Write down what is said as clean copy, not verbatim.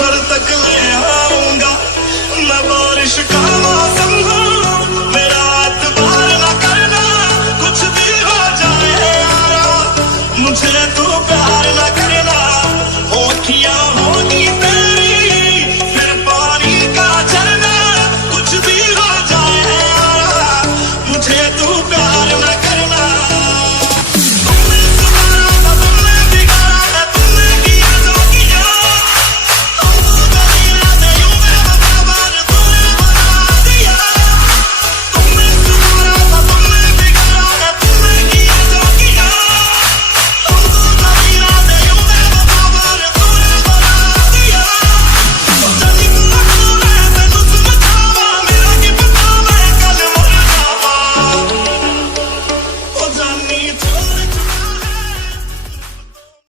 घर तक ले आऊंगा, मैं बारिश का मौसम हूँ, मेरा एतबार न करना, कुछ भी हो जाए यारा, मुझे तू प्यार न करना। होठियां होगी तेरी फिर पानी का झरना, कुछ भी हो जाए यारा, मुझे तू प्यार न